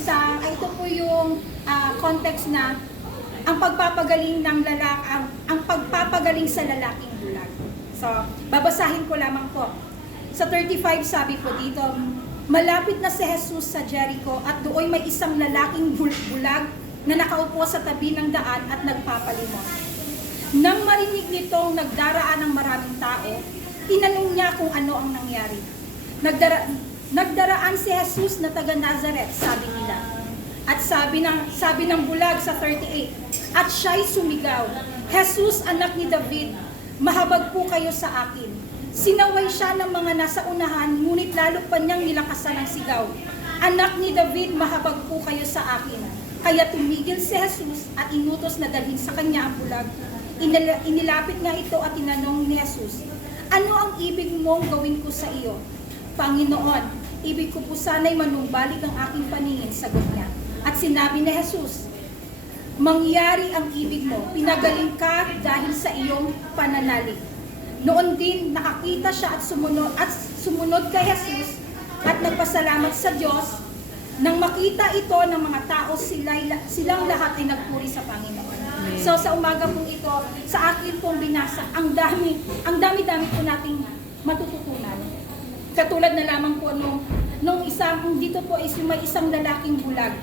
sa ito po yung ah, context na ang pagpapagaling ng lalaki ang, ang pagpapagaling sa lalaking bulag. So, babasahin ko lamang po. Sa 35 sabi po dito, malapit na si Jesus sa Jericho at doon may isang lalaking bul- bulag na nakaupo sa tabi ng daan at nagpapalimot. Nang marinig nitong nagdaraan ng maraming tao, tinanong niya kung ano ang nangyari. Nagdara, nagdaraan si Jesus na taga Nazareth, sabi nila. At sabi ng, sabi ng bulag sa 38, at siya'y sumigaw, Jesus, anak ni David, mahabag po kayo sa akin. Sinaway siya ng mga nasa unahan, ngunit lalo pa niyang nilakasan ang sigaw. Anak ni David, mahabag po kayo sa akin. Kaya tumigil si Jesus at inutos na dalhin sa kanya ang bulag. Inila- inilapit nga ito at tinanong ni Jesus, Ano ang ibig mong gawin ko sa iyo? Panginoon, ibig ko po sana'y manumbalik ang aking paningin, sagot niya. At sinabi ni Jesus, mangyari ang ibig mo, pinagaling ka dahil sa iyong pananalig. Noon din nakakita siya at sumunod, at sumunod kay Jesus at nagpasalamat sa Diyos. Nang makita ito ng mga tao, sila, silang lahat ay nagpuri sa Panginoon. So sa umaga pong ito, sa akin pong binasa, ang dami, ang dami-dami po nating matututunan. Katulad na lamang po nung, nung isang, dito po is may isang lalaking bulag.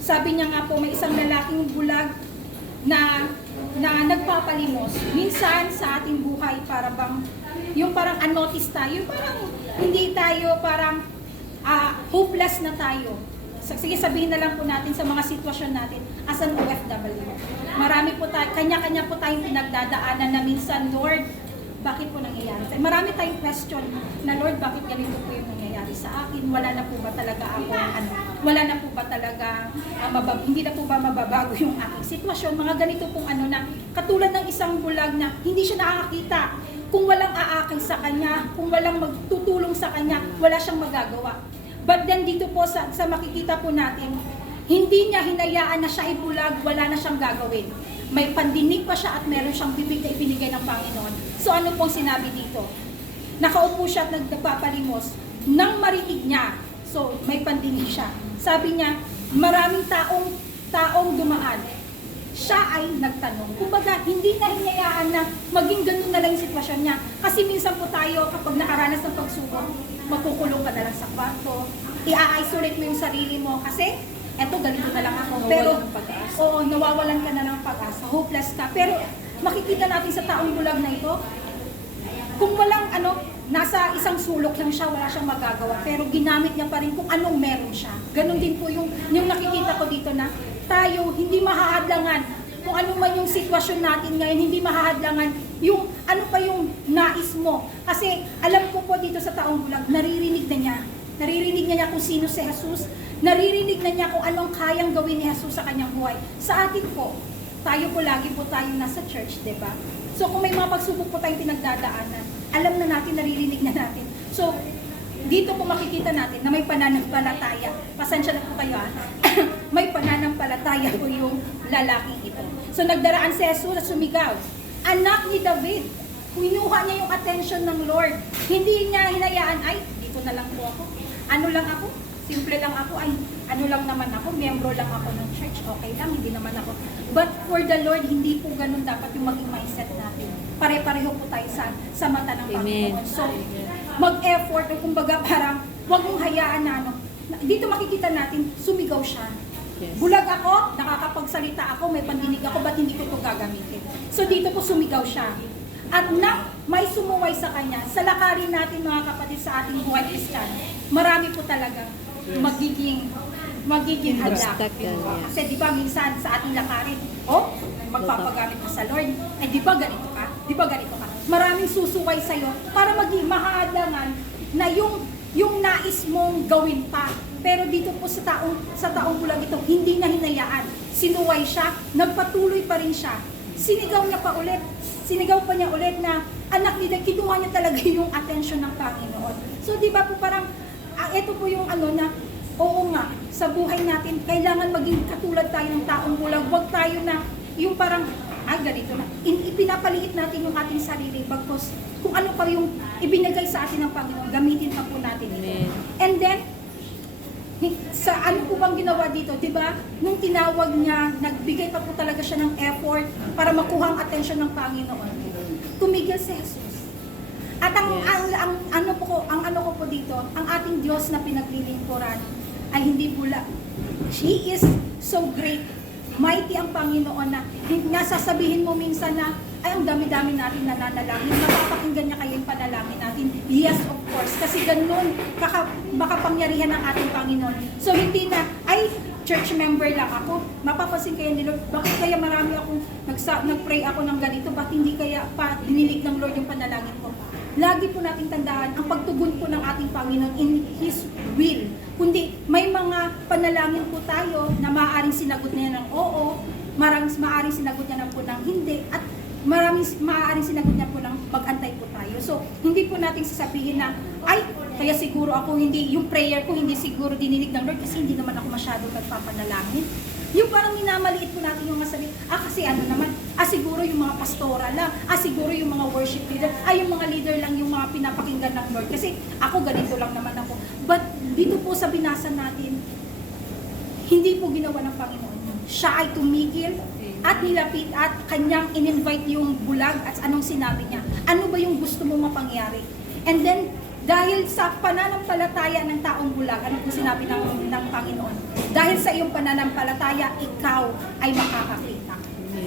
Sabi niya nga po, may isang lalaking bulag na na nagpapalimos. Minsan sa ating buhay para bang yung parang unnoticed tayo, yung parang hindi tayo parang ah, hopeless na tayo. Sige sabihin na lang po natin sa mga sitwasyon natin as an OFW. Marami po tayo, kanya-kanya po tayong pinagdadaanan na minsan, Lord, bakit po nangyayari? Marami tayong question na Lord, bakit ganito po yung nangyayari sa akin? Wala na po ba talaga ako, ano, wala na po ba talaga, ah, mabab- hindi na po ba mababago yung aking sitwasyon? Mga ganito pong ano na, katulad ng isang bulag na hindi siya nakakakita. Kung walang aakay sa kanya, kung walang magtutulong sa kanya, wala siyang magagawa. But then dito po sa, sa makikita po natin, hindi niya hinayaan na siya ay bulag, wala na siyang gagawin. May pandinig pa siya at meron siyang bibig na ibinigay ng Panginoon. So ano pong sinabi dito? Nakaupo siya at nagpapalimos. Nang marinig niya, so may pandinig siya. Sabi niya, maraming taong taong dumaan. Siya ay nagtanong. Kumbaga, hindi na hinayaan na maging ganun na lang yung sitwasyon niya. Kasi minsan po tayo, kapag nakaranas ng pagsubok, makukulong ka na lang sa kwarto, i-isolate mo yung sarili mo kasi eto ganito na lang ako. Pero, oo, nawawalan ka na ng pag-asa. Hopeless ka. Pero, makikita natin sa taong bulag na ito, kung walang ano, nasa isang sulok lang siya, wala siyang magagawa. Pero ginamit niya pa rin kung anong meron siya. Ganon din po yung, yung nakikita ko dito na tayo hindi mahahadlangan kung ano man yung sitwasyon natin ngayon, hindi mahahadlangan yung ano pa yung nais mo. Kasi alam ko po dito sa taong bulag, naririnig na niya. Naririnig na niya kung sino si Jesus. Naririnig na niya kung anong kayang gawin ni Jesus sa kanyang buhay. Sa atin po, tayo po lagi po tayo nasa church, di ba? So kung may mga pagsubok po tayong pinagdadaanan, alam na natin, naririnig na natin. So, dito po makikita natin na may pananampalataya. Pasensya na po kayo ah. may pananampalataya po yung lalaking ito. So nagdaraan si Jesus at sumigaw. Anak ni David. Kinuha niya yung attention ng Lord. Hindi niya hinayaan, ay, dito na lang po ako. Ano lang ako? Simple lang ako. Ay, ano lang naman ako. Membro lang ako ng church. Okay lang, hindi naman ako. But for the Lord, hindi po ganun dapat yung maging mindset natin. Pare-pareho po tayo sa, sa mata ng. Panginoon. So, mag-effort o kumbaga parang wag mong hayaan na ano. Dito makikita natin, sumigaw siya. Yes. Bulag ako, nakakapagsalita ako, may pandinig ako, ba't hindi ko ito gagamitin? So dito po sumigaw siya. At nang may sumuway sa kanya, sa lakarin natin mga kapatid sa ating buhay Kristiyano, marami po talaga magiging magiging yes. Kasi di ba minsan sa ating lakarin, oh, magpapagamit ka sa Lord, ay di ba ganito ka? Di ba ganito ka? Maraming susuway sa'yo para maging mahadlangan na yung yung nais mong gawin pa. Pero dito po sa taong sa taong bulag ito, hindi na hinayaan. Sinuway siya, nagpatuloy pa rin siya. Sinigaw niya pa ulit. Sinigaw pa niya ulit na anak ni David, kinuha niya talaga yung attention ng Panginoon. So di ba po parang ah, ito po yung ano na Oo nga, sa buhay natin, kailangan maging katulad tayo ng taong bulag. Huwag tayo na, yung parang, ah, ganito na. In, ipinapaliit natin yung ating sarili. Bagkos, kung ano pa yung ibinigay sa atin ng Panginoon, gamitin pa po natin ito. Amen. And then, Sa ano po bang ginawa dito, 'di ba? Nung tinawag niya, nagbigay pa po talaga siya ng effort para makuha ang atensyon ng Panginoon. Tumigil si Jesus. At ang, Yes. ang, ang ano po ko, ang ano ko po dito, ang ating Diyos na pinaglilingkuran ay hindi bula. He is so great. Mighty ang Panginoon na hin- nasasabihin mo minsan na ay ang dami-dami natin nananalangin. Napapakinggan niya kayo yung panalangin natin. Yes, of course. Kasi ganun kaka, makapangyarihan ng ating Panginoon. So hindi na, ay, church member lang ako. Mapapansin kayo ni Lord, bakit kaya marami akong nagsa, nag-pray ako ng ganito, bakit hindi kaya pa dinilig ng Lord yung panalangin ko? Lagi po nating tandaan ang pagtugon po ng ating Panginoon in His will. Kundi may mga panalangin po tayo na maaaring sinagot niya ng oo, marang maaaring sinagot niya po ng hindi, at maraming maaaring sinagot niya po ng mag-antay po tayo. So, hindi po natin sasabihin na, ay, kaya siguro ako hindi, yung prayer ko hindi siguro dininig ng Lord kasi hindi naman ako masyado nagpapanalangin. Yung parang minamaliit po natin yung masabi, ah kasi ano naman, ah siguro yung mga pastora lang, ah siguro yung mga worship leader, ah yung mga leader lang yung mga pinapakinggan ng Lord. Kasi ako ganito lang naman ako. But dito po sa binasa natin, hindi po ginawa ng Panginoon. Siya ay tumigil at nilapit at kanyang in-invite yung bulag at anong sinabi niya. Ano ba yung gusto mong mapangyari? And then, dahil sa pananampalataya ng taong bulag, ano po sinabi ng, ng Panginoon? Dahil sa iyong pananampalataya, ikaw ay makakakita.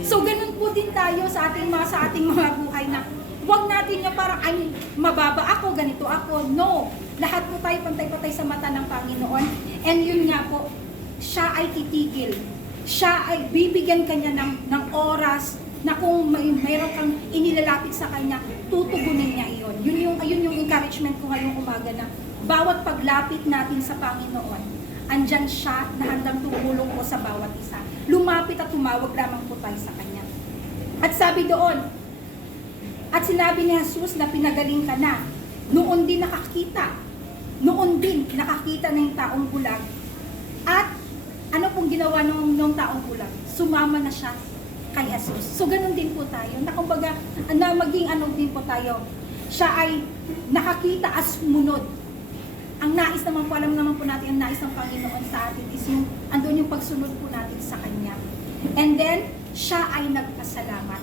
So, ganun po din tayo sa ating mga, sa ating mga buhay na Huwag natin yung parang, ay, mababa ako, ganito ako. No. Lahat po tayo pantay-pantay sa mata ng Panginoon. And yun nga po, siya ay titigil. Siya ay bibigyan kanya ng, ng oras na kung may mayroon kang inilalapit sa kanya, tutugunin niya iyon. Yun yung, yun yung encouragement ko ngayong umaga na bawat paglapit natin sa Panginoon, andyan siya na handang tumulong po sa bawat isa. Lumapit at tumawag lamang po tayo sa Kanya. At sabi doon, at sinabi ni Jesus na pinagaling ka na. Noon din nakakita. Noon din nakakita na yung taong bulag. At ano pong ginawa ng, ng taong bulag? Sumama na siya kay Jesus. So ganun din po tayo. Na kumbaga, na maging ano din po tayo. Siya ay nakakita as munod. Ang nais naman po, alam naman po natin, ang nais ng Panginoon sa atin is yung, andun yung pagsunod po natin sa Kanya. And then, siya ay nagpasalamat.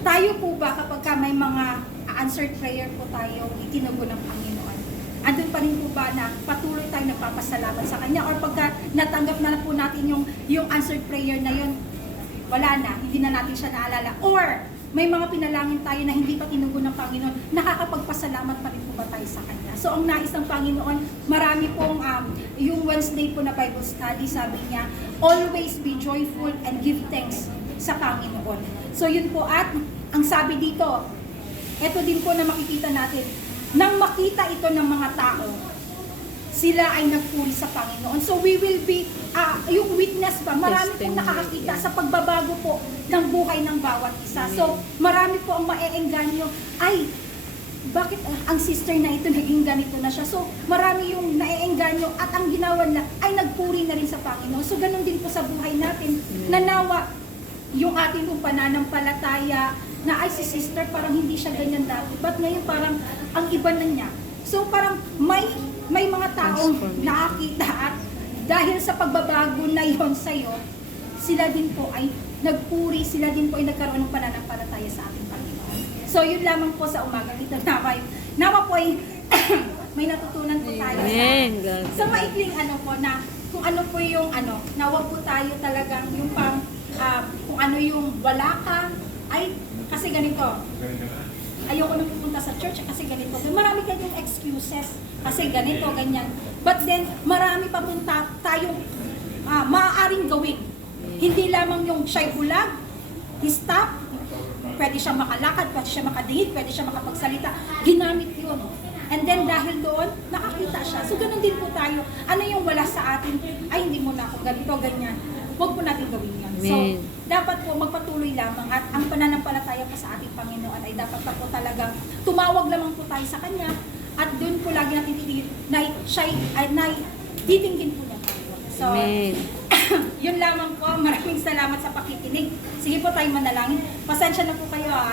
Tayo po ba kapag ka may mga answered prayer po tayo, itinugo ng Panginoon? Andun pa rin po ba na patuloy tayo nagpapasalamat sa Kanya? Or pagka natanggap na po natin yung, yung answered prayer na yun, wala na, hindi na natin siya naalala. Or, may mga pinalangin tayo na hindi pa tinugon ng Panginoon, nakakapagpasalamat pa rin po ba tayo sa Kanya? So, ang nais ng Panginoon, marami pong, um, yung Wednesday po na Bible study, sabi niya, always be joyful and give thanks sa Panginoon. So, yun po, at ang sabi dito, ito din po na makikita natin, nang makita ito ng mga tao, sila ay nagpuri sa Panginoon. So we will be, ah, yung witness ba, marami pong nakakakita sa pagbabago po ng buhay ng bawat isa. So marami po ang maeengganyo, ay, bakit ah, ang sister na ito naging ganito na siya? So marami yung naeengganyo at ang ginawa na ay nagpuri na rin sa Panginoon. So ganun din po sa buhay natin. Nanawa yung ating pong pananampalataya na ay si sister parang hindi siya ganyan dati. But ngayon parang ang iba na niya. So parang may may mga taong nakakita at dahil sa pagbabago na yon sa iyo, sila din po ay nagpuri, sila din po ay nagkaroon ng pananampalataya sa ating Panginoon. So yun lamang po sa umaga ito nawa, nawa po ay may natutunan po tayo sa Amen. God. sa maikling ano po na kung ano po yung ano, nawa po tayo talagang yung pang ah, kung ano yung wala ka, ay kasi ganito, ayoko na pupunta sa church kasi ganito. Marami kayong excuses kasi ganito, ganyan. But then, marami pa pong ta- tayong ah, maaaring gawin. Hindi lamang yung siya'y bulag, stop, pwede siya makalakad, pwede siya makadihid, pwede siya makapagsalita. Ginamit yun. And then dahil doon, nakakita siya. So ganun din po tayo. Ano yung wala sa atin? Ay, hindi mo na ako ganito, ganyan. Huwag po natin gawin yan. So, Amen. dapat po magpatuloy lamang at ang pananampalataya pa sa ating Panginoon ay dapat pa po talagang tumawag lamang po tayo sa Kanya at doon po lagi natin titingin na siya ay na titingin po niya tayo. So, Amen. yun lamang po. Maraming salamat sa pakikinig. Sige po tayo manalangin. Pasensya na po kayo. ah.